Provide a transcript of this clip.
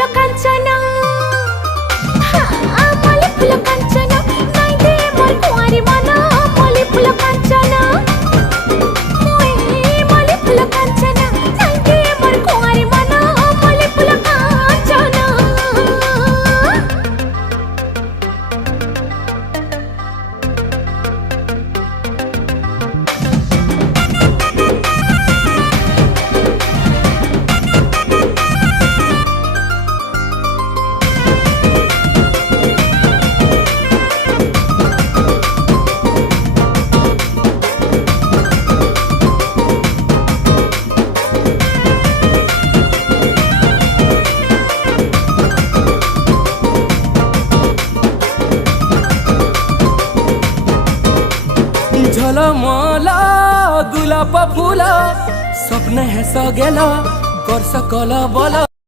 फुल कांचना मल्ली फुल कांचना नाई दे मोर कुंवारी मन मल्ली फुल कांचना मल्ली फुल कांचना नाई दे मोर कुंवारी मन मल्ली फुल कांचना। झलमला गुलाब फुला स्वप्न हे सगेला कर सकल बला।